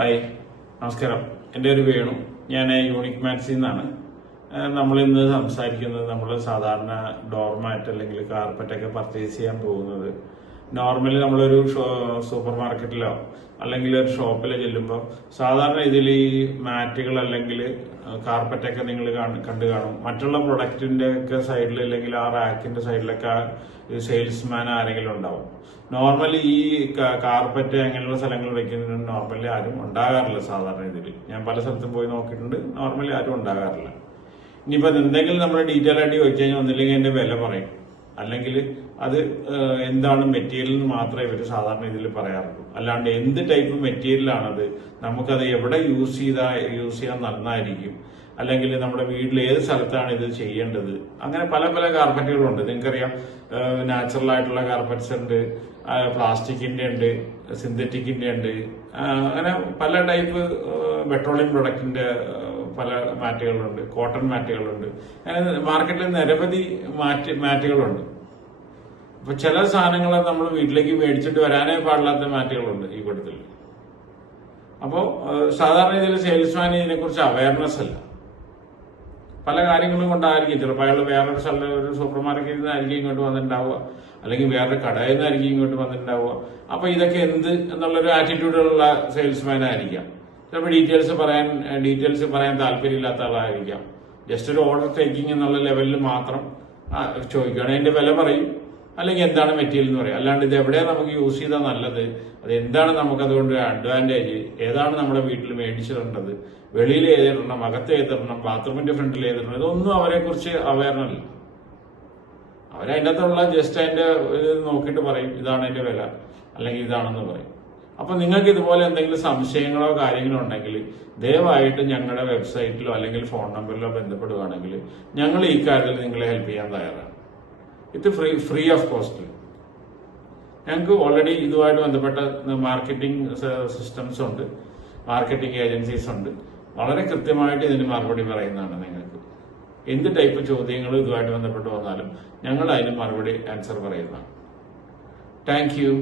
Hi, നമസ്കാരം. എൻ്റെ ഒരു വേണു. ഞാൻ യൂണിക് മാറ്റ്സിൽ നിന്നാണ്. നമ്മളിന്ന് സംസാരിക്കുന്നത് നമ്മൾ സാധാരണ ഡോർമാറ്റ് അല്ലെങ്കിൽ കാർപ്പറ്റൊക്കെ പർച്ചേസ് ചെയ്യാൻ പോകുന്നത് നോർമലി നമ്മളൊരു സൂപ്പർ മാർക്കറ്റിലോ അല്ലെങ്കിൽ ഒരു ഷോപ്പിൽ ചെല്ലുമ്പോൾ സാധാരണ ഇതിൽ ഈ മാറ്റുകൾ അല്ലെങ്കിൽ കാർപ്പറ്റൊക്കെ നിങ്ങൾ കണ്ടു കാണും. മറ്റുള്ള പ്രൊഡക്റ്റിന്റെ ഒക്കെ സൈഡിൽ അല്ലെങ്കിൽ ആ റാക്കിന്റെ സൈഡിലൊക്കെ സെയിൽസ്മാൻ ആരെങ്കിലും ഉണ്ടാവും. നോർമലി ഈ കാർപ്പറ്റ് അങ്ങനെയുള്ള സ്ഥലങ്ങൾ വെക്കുന്നത് നോർമലി ആരും ഉണ്ടാകാറില്ല. സാധാരണ ഇതിൽ ഞാൻ പല സ്ഥലത്തും പോയി നോക്കിയിട്ടുണ്ട്. നോർമലി ആരും ഉണ്ടാകാറില്ല. ഇനിയിപ്പോ എന്തെങ്കിലും നമ്മൾ ഡീറ്റെയിൽ ആയിട്ട് ചോദിച്ചു കഴിഞ്ഞാൽ ഒന്നില്ലെങ്കിൽ അതിന്റെ വില പറയും, അല്ലെങ്കിൽ അത് എന്താണ് മെറ്റീരിയൽ എന്ന് മാത്രമേ ഇവർ സാധാരണ ഇതിൽ പറയാറുള്ളൂ. അല്ലാണ്ട് എന്ത് ടൈപ്പ് മെറ്റീരിയലാണത്, നമുക്കത് എവിടെ യൂസ് ചെയ്യാൻ നന്നായിരിക്കും, അല്ലെങ്കിൽ നമ്മുടെ വീട്ടിൽ ഏത് സ്ഥലത്താണ് ഇത് ചെയ്യേണ്ടത്, അങ്ങനെ പല പല കാർപ്പറ്റുകളുണ്ട്. നിങ്ങൾക്കറിയാം, നാച്ചുറൽ ആയിട്ടുള്ള കാർപ്പറ്റ്സ് ഉണ്ട്, പ്ലാസ്റ്റിക്കിന്റെ ഉണ്ട്, സിന്തറ്റിക്കിന്റെ ഉണ്ട്, അങ്ങനെ പല ടൈപ്പ് പെട്രോളിയം പ്രൊഡക്റ്റിന്റെ പല മാറ്റുകളുണ്ട്, കോട്ടൺ മാറ്റുകളുണ്ട്. അങ്ങനെ മാർക്കറ്റിൽ നിരവധി മാറ്റുകളുണ്ട്. അപ്പൊ ചില സാധനങ്ങൾ നമ്മൾ വീട്ടിലേക്ക് മേടിച്ചിട്ട് വരാനേ പാടില്ലാത്ത മാറ്റുകളുണ്ട് ഈ കൂട്ടത്തിൽ. അപ്പോൾ സാധാരണ ഇതിൽ സെയിൽസ്മാൻ ഇതിനെക്കുറിച്ച് അവയർനെസ് അല്ല. പല കാര്യങ്ങളും കൊണ്ടായിരിക്കും. ചിലപ്പോൾ അയാൾ വേറൊരു സ്ഥലം ഒരു സൂപ്പർ മാർക്കറ്റിൽ നിന്നായിരിക്കും ഇങ്ങോട്ട് വന്നിട്ടുണ്ടാവുക, അല്ലെങ്കിൽ വേറൊരു കടയിൽ നിന്നായിരിക്കും ഇങ്ങോട്ട് വന്നിട്ടുണ്ടാവുക. അപ്പൊ ഇതൊക്കെ എന്ത് എന്നുള്ളൊരു ആറ്റിറ്റ്യൂഡുള്ള സെയിൽസ്മാൻ ആയിരിക്കാം. ചിലപ്പോൾ ഡീറ്റെയിൽസ് പറയാൻ താല്പര്യമില്ലാത്ത ആളായിരിക്കാം. ജസ്റ്റ് ഒരു ഓർഡർ ടേക്കിംഗ് എന്നുള്ള ലെവലിൽ മാത്രം ചോദിക്കുകയാണ്. അതിന്റെ വില പറയും, അല്ലെങ്കിൽ എന്താണ് മെറ്റീരിയൽ എന്ന് പറയും. അല്ലാണ്ട് ഇത് എവിടെയാണ് നമുക്ക് യൂസ് ചെയ്താൽ നല്ലത്, അത് എന്താണ് നമുക്ക് അതുകൊണ്ട് അഡ്വാൻറ്റേജ്, ഏതാണ് നമ്മുടെ വീട്ടിൽ മേടിച്ചിടേണ്ടത്, വെളിയിൽ ഏതിടണം, അകത്ത് ഏതിടണം, ബാത്റൂമിന്റെ ഫ്രണ്ടിൽ ഏതിടണം, ഇതൊന്നും അവരെ കുറിച്ച് അവയർനല്ല. അവരതിൻ്റെ അകത്തുള്ള ജസ്റ്റ് അതിന്റെ ഇത് നോക്കിയിട്ട് പറയും ഇതാണ് അതിന്റെ വില, അല്ലെങ്കിൽ ഇതാണെന്ന് പറയും. അപ്പൊ നിങ്ങൾക്ക് ഇതുപോലെ എന്തെങ്കിലും സംശയങ്ങളോ കാര്യങ്ങളോ ഉണ്ടെങ്കിൽ ദയവായിട്ട് ഞങ്ങളുടെ വെബ്സൈറ്റിലോ അല്ലെങ്കിൽ ഫോൺ നമ്പറിലോ ബന്ധപ്പെടുകയാണെങ്കിൽ ഞങ്ങൾ ഈ കാര്യത്തിൽ നിങ്ങളെ ഹെൽപ്പ് ചെയ്യാൻ തയ്യാറാണ്. ഇത് ഫ്രീ ഓഫ് കോസ്റ്റ്. ഞങ്ങൾക്ക് ഓൾറെഡി ഇതുമായിട്ട് ബന്ധപ്പെട്ട മാർക്കറ്റിംഗ് സിസ്റ്റംസ് ഉണ്ട്, മാർക്കറ്റിംഗ് ഏജൻസീസ് ഉണ്ട്. വളരെ കൃത്യമായിട്ട് ഇതിന് മറുപടി പറയുന്നതാണ്. നിങ്ങൾക്ക് എന്ത് ടൈപ്പ് ചോദ്യങ്ങൾ ഇതുമായിട്ട് ബന്ധപ്പെട്ട് വന്നാലും ഞങ്ങൾ അതിന് മറുപടി ആൻസർ പറയുന്നതാണ്. Thank you.